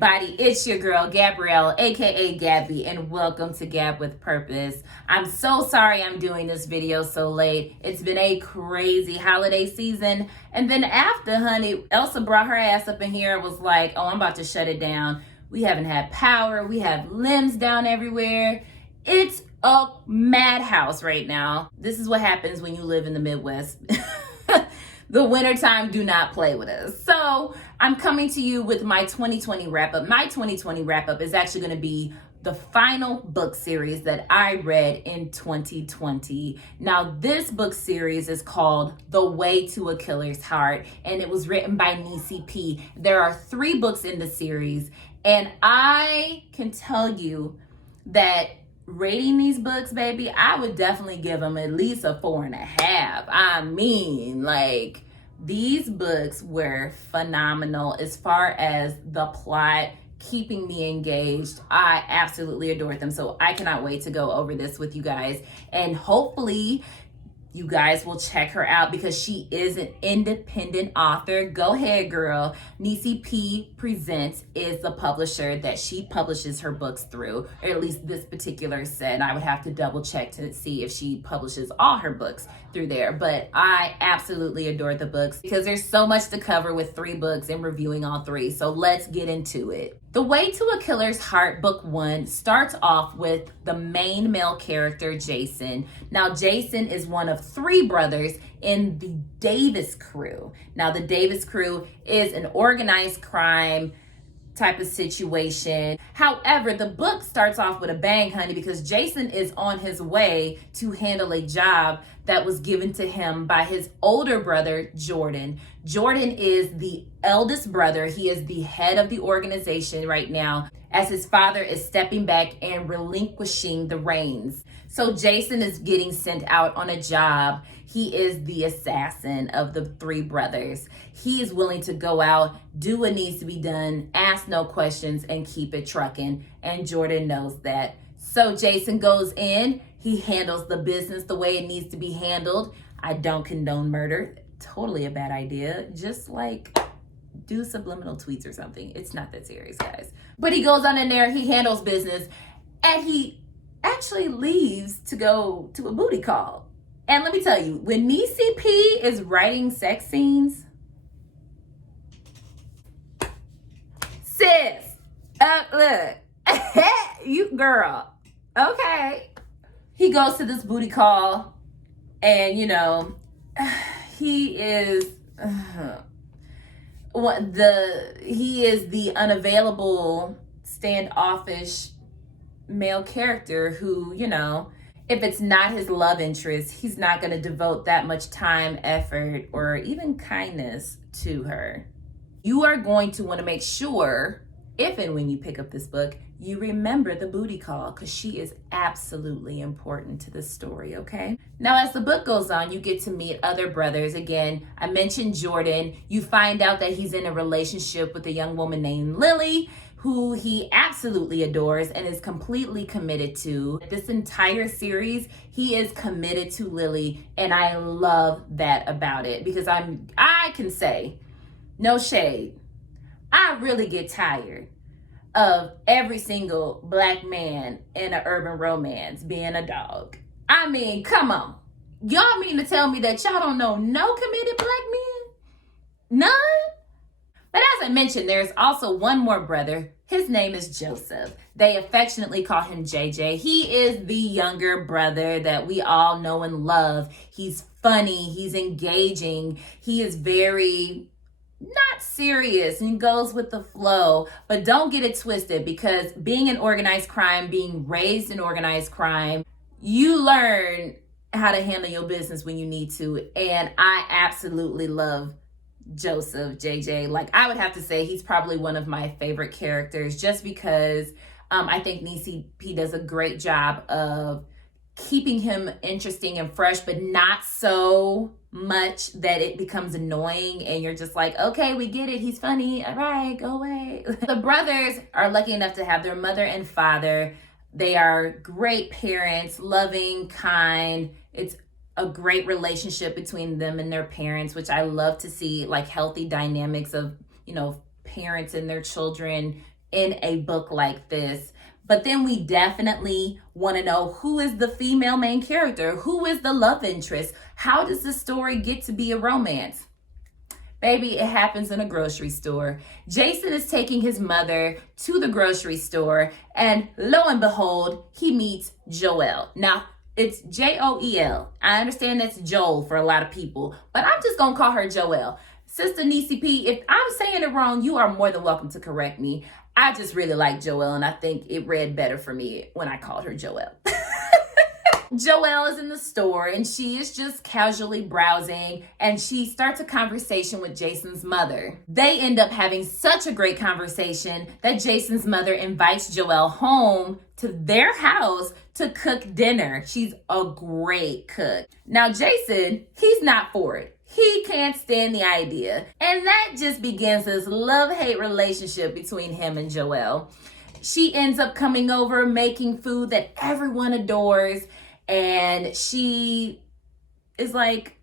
everybody, it's your girl Gabrielle, aka Gabby, and welcome to Gab with Purpose. I'm so sorry I'm doing this video so late. It's been a crazy holiday season, and then after, honey, Elsa brought her ass up in here and was like, oh, I'm about to shut it down. We haven't had power, we have limbs down everywhere. It's a madhouse right now. This is what happens when you live in the Midwest. The wintertime do not play with us. So I'm coming to you with my 2020 wrap up. My 2020 wrap up is actually going to be the final book series that I read in 2020. Now, this book series is called The Way to a Killer's Heart, and it was written by Neicy P. There are 3 books in the series, and I can tell you that rating these books, baby, I would definitely give them at least a 4.5. I mean, like, these books were phenomenal as far as the plot, keeping me engaged. I absolutely adored them. So I cannot wait to go over this with you guys. And hopefully you guys will check her out because she is an independent author. Go ahead, girl. Neicy P Presents is the publisher that she publishes her books through, or at least this particular set. I would have to double check to see if she publishes all her books through there. But I absolutely adored the books because there's so much to cover with 3 books and reviewing all 3. So let's get into it. The Way to a Killer's Heart, Book 1, starts off with the main male character, Jason. Now, Jason is one of 3 brothers in the Davis crew. Now, the Davis crew is an organized crime type of situation. However, the book starts off with a bang, honey, because Jason is on his way to handle a job that was given to him by his older brother, Jordan. Jordan is the eldest brother. He is the head of the organization right now, as his father is stepping back and relinquishing the reins. So Jason is getting sent out on a job. He is the assassin of the 3 brothers. He is willing to go out, do what needs to be done, ask no questions, and keep it trucking. And Jordan knows that. So Jason goes in. He handles the business the way it needs to be handled. I don't condone murder. Totally a bad idea. Just like do subliminal tweets or something. It's not that serious, guys. But he goes on in there, he handles business, and he actually leaves to go to a booty call. And let me tell you, when Neicy P is writing sex scenes, sis, look, you girl, okay. He goes to this booty call, and he is he is the unavailable, standoffish male character who, if it's not his love interest, he's not going to devote that much time, effort, or even kindness to her. You are going to want to make sure, if and when you pick up this book, you remember the booty call, because she is absolutely important to the story, okay? Now, as the book goes on, you get to meet other brothers. Again, I mentioned Jordan. You find out that he's in a relationship with a young woman named Lily, who he absolutely adores and is completely committed to. This entire series, he is committed to Lily, and I love that about it, because I can say, no shade, I really get tired of every single Black man in an urban romance being a dog. I mean, come on. Y'all mean to tell me that y'all don't know no committed Black men? None? But as I mentioned, there's also one more brother. His name is Joseph. They affectionately call him JJ. He is the younger brother that we all know and love. He's funny. He's engaging. He is very not serious and goes with the flow. But don't get it twisted, because being in organized crime, being raised in organized crime, you learn how to handle your business when you need to. And I absolutely love Joseph, JJ. Like, I would have to say he's probably one of my favorite characters, just because I think Neicy P does a great job of keeping him interesting and fresh, but not so much that it becomes annoying and you're just like, okay, we get it, he's funny, all right, go away. The brothers are lucky enough to have their mother and father. They are great parents, loving, kind. It's a great relationship between them and their parents, which I love to see, like healthy dynamics of, parents and their children in a book like this. But then we definitely want to know, who is the female main character? Who is the love interest? How does the story get to be a romance? Baby, it happens in a grocery store. Jason is taking his mother to the grocery store, and lo and behold, he meets Joelle. Now, it's Joel. I understand that's Joel for a lot of people, but I'm just going to call her Joelle. Sister Neicy P, if I'm saying it wrong, you are more than welcome to correct me. I just really like Joelle, and I think it read better for me when I called her Joelle. Joelle is in the store, and she is just casually browsing, and she starts a conversation with Jason's mother. They end up having such a great conversation that Jason's mother invites Joelle home to their house to cook dinner. She's a great cook. Now, Jason, he's not for it. He can't stand the idea. And that just begins this love-hate relationship between him and Joelle. She ends up coming over, making food that everyone adores. And she is like,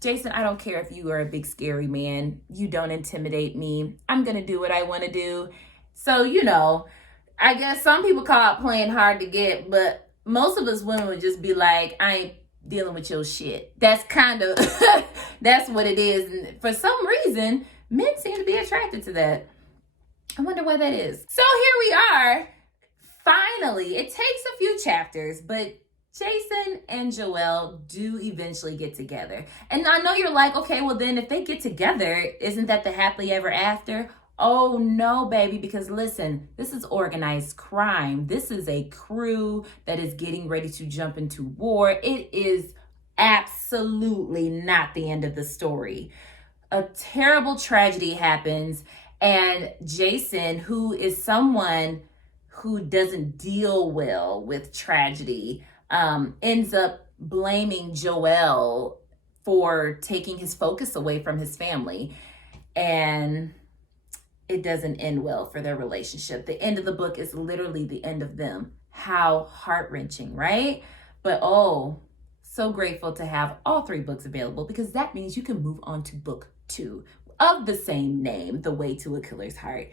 Jason, I don't care if you are a big scary man. You don't intimidate me. I'm going to do what I want to do. So, you know, I guess some people call it playing hard to get, but most of us women would just be like, I ain't dealing with your shit. That's kind of, that's what it is. And for some reason, men seem to be attracted to that. I wonder why that is. So here we are. Finally, it takes a few chapters, but Jason and Joelle do eventually get together. And I know you're like, okay, well then if they get together, isn't that the happily ever after? Oh no, baby, because listen, this is organized crime. This is a crew that is getting ready to jump into war. It is absolutely not the end of the story. A terrible tragedy happens, and Jason, who is someone who doesn't deal well with tragedy, ends up blaming Joelle for taking his focus away from his family. And it doesn't end well for their relationship. The end of the book is literally the end of them. How heart-wrenching, right? But oh, so grateful to have all 3 books available, because that means you can move on to book 2 of the same name, The Way to a Killer's Heart.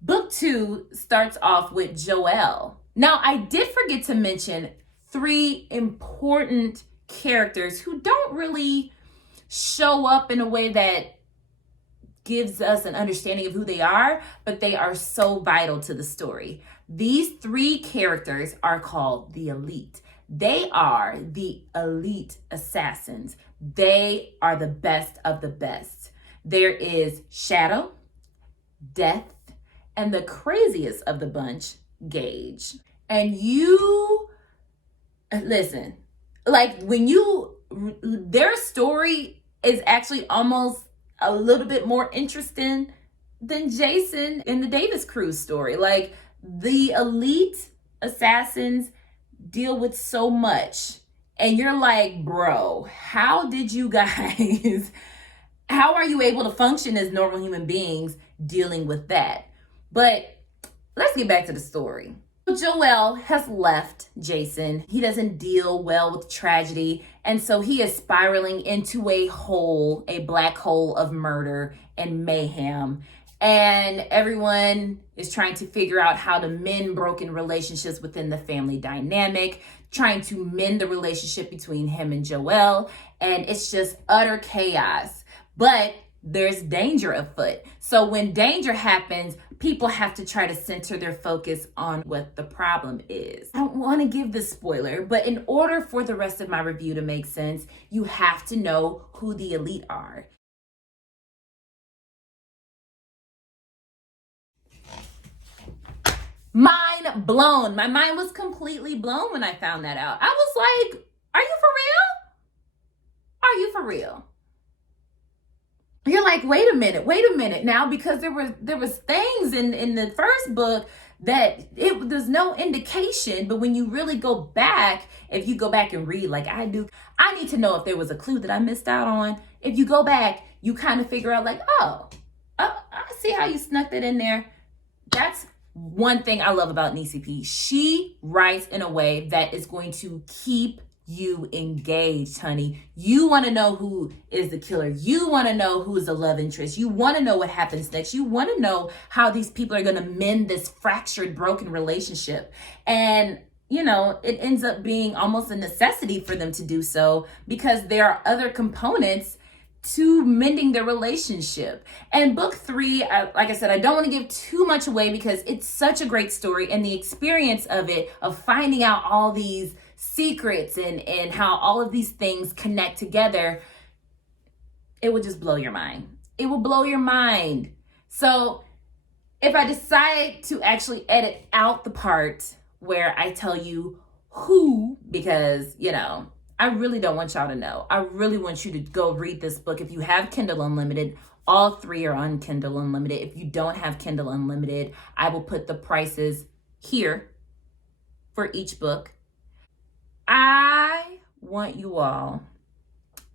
Book 2 starts off with Joelle. Now, I did forget to mention 3 important characters who don't really show up in a way that gives us an understanding of who they are, but they are so vital to the story. These 3 characters are called the Elite. They are the elite assassins. They are the best of the best. There is Shadow, Death, and the craziest of the bunch, Gage. And you, listen, like their story is actually almost a little bit more interesting than Jason and the Davis Cruz story. Like, the elite assassins deal with so much, and you're like, bro, how did you guys, how are you able to function as normal human beings dealing with that? But let's get back to the story. Joelle has left Jason. He doesn't deal well with tragedy, and so he is spiraling into a hole, a black hole of murder and mayhem. And everyone is trying to figure out how to mend broken relationships within the family dynamic, trying to mend the relationship between him and Joelle, and it's just utter chaos. But there's danger afoot. So when danger happens, people have to try to center their focus on what the problem is. I don't want to give the spoiler, but in order for the rest of my review to make sense, you have to know who the elite are. Mind blown. My mind was completely blown when I found that out. I was like, are you for real? Are you for real? You're like, wait a minute now, because there was things in the first book that there's no indication, but when you really go back, if you go back and read like I do, I need to know if there was a clue that I missed out on. If you go back, you kind of figure out like, oh, I see how you snuck that in there. That's one thing I love about Neicy P. She writes in a way that is going to keep you engaged, honey. You want to know who is the killer. You want to know who's the love interest. You want to know what happens next. You want to know how these people are going to mend this fractured, broken relationship. And it ends up being almost a necessity for them to do so because there are other components to mending their relationship. And book 3, like I said, I don't want to give too much away because it's such a great story, and the experience of it, of finding out all these secrets and how all of these things connect together, it will just blow your mind. It will blow your mind. So if I decide to actually edit out the part where I tell you who, because, I really don't want y'all to know. I really want you to go read this book. If you have Kindle Unlimited, all 3 are on Kindle Unlimited. If you don't have Kindle Unlimited, I will put the prices here for each book. I want you all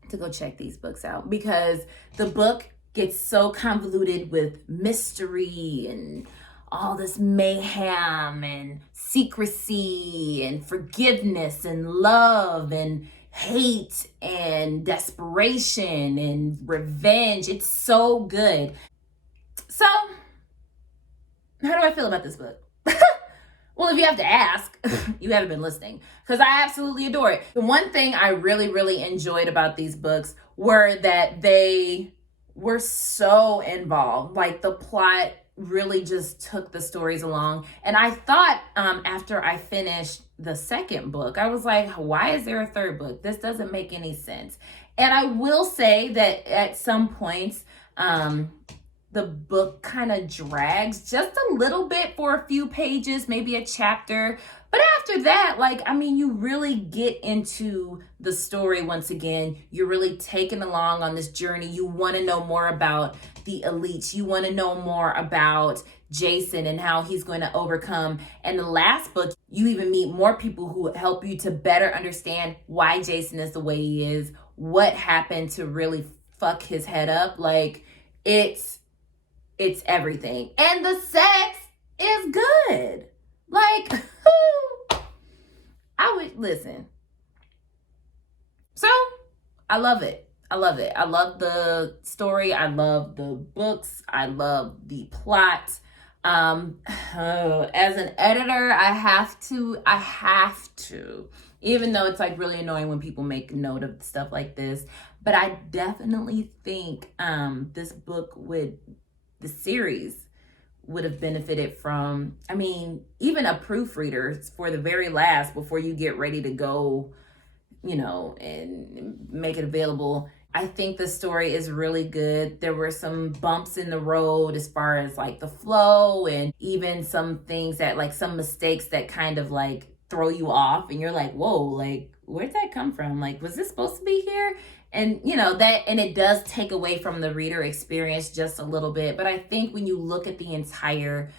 to go check these books out because the book gets so convoluted with mystery and all this mayhem and secrecy and forgiveness and love and hate and desperation and revenge. It's so good. So, how do I feel about this book? Well, if you have to ask, you haven't been listening, because I absolutely adore it. The one thing I really, really enjoyed about these books were that they were so involved. Like, the plot really just took the stories along. And I thought after I finished the second book, I was like, why is there a third book? This doesn't make any sense. And I will say that at some points, the book kind of drags just a little bit for a few pages, maybe a chapter. But after that, you really get into the story once again. You're really taken along on this journey. You want to know more about the elites. You want to know more about Jason and how he's going to overcome. And the last book, you even meet more people who help you to better understand why Jason is the way he is, what happened to really fuck his head up. It's everything. And the sex is good. I would listen. So I love it. I love it. I love the story. I love the books. I love the plot. As an editor, I have to, even though it's really annoying when people make note of stuff like this, but I definitely think this book the series would have benefited from, even a proofreader for the very last before you get ready to go, and make it available. I think the story is really good. There were some bumps in the road as far as the flow, and even some things that some mistakes that kind of throw you off, and you're like, whoa, where'd that come from? Was this supposed to be here? And and it does take away from the reader experience just a little bit. But I think when you look at the entire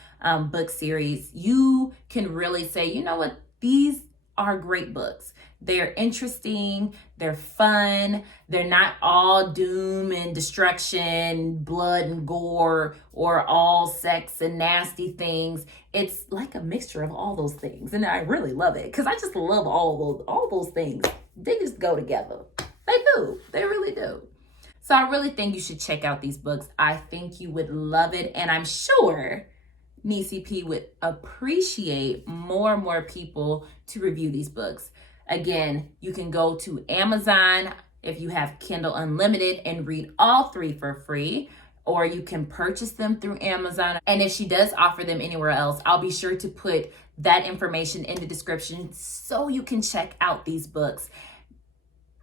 book series, you can really say, you know what, these are great books. They're interesting, they're fun, they're not all doom and destruction, blood and gore, or all sex and nasty things. It's like a mixture of all those things, and I really love it because I just love all those things. They just go together. They do. They really do. So I really think you should check out these books. I think you would love it, and I'm sure Neicy P would appreciate more and more people to review these books. Again, you can go to Amazon if you have Kindle Unlimited and read all 3 for free, or you can purchase them through Amazon. And if she does offer them anywhere else, I'll be sure to put that information in the description so you can check out these books.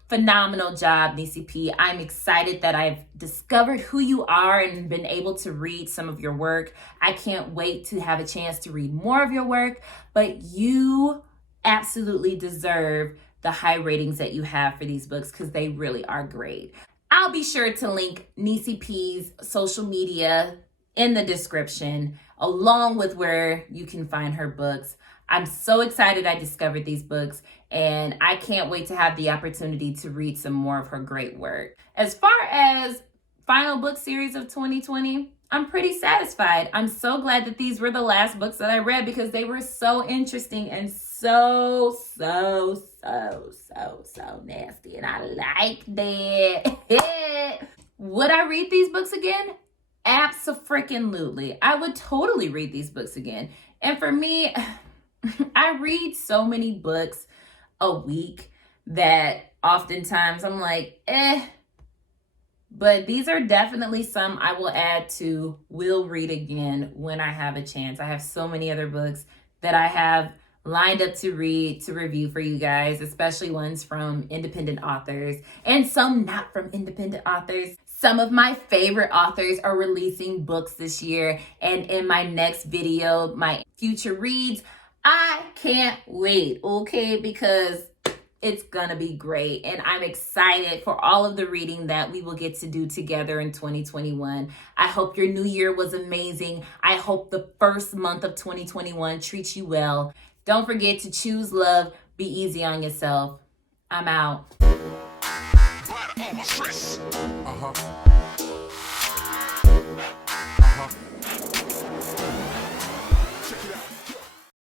Phenomenal job, Neicy P. I'm excited that I've discovered who you are and been able to read some of your work. I can't wait to have a chance to read more of your work, but you absolutely deserve the high ratings that you have for these books because they really are great. I'll be sure to link Neicy P's social media in the description, along with where you can find her books. I'm so excited I discovered these books, and I can't wait to have the opportunity to read some more of her great work. As far as final book series of 2020, I'm pretty satisfied. I'm so glad that these were the last books that I read because they were so interesting and so nasty, and I like that. Would I read these books again? Abso-freaking-lutely. I would totally read these books again. And for me, I read so many books a week that oftentimes I'm like, but these are definitely some I will add to will read again when I have a chance. I have so many other books that I have lined up to read, to review for you guys, especially ones from independent authors and some not from independent authors. Some of my favorite authors are releasing books this year, and in my next video, my future reads, I can't wait, okay? Because it's gonna be great, and I'm excited for all of the reading that we will get to do together in 2021. I hope your new year was amazing. I hope the first month of 2021 treats you well. Don't forget to choose love, be easy on yourself. I'm out.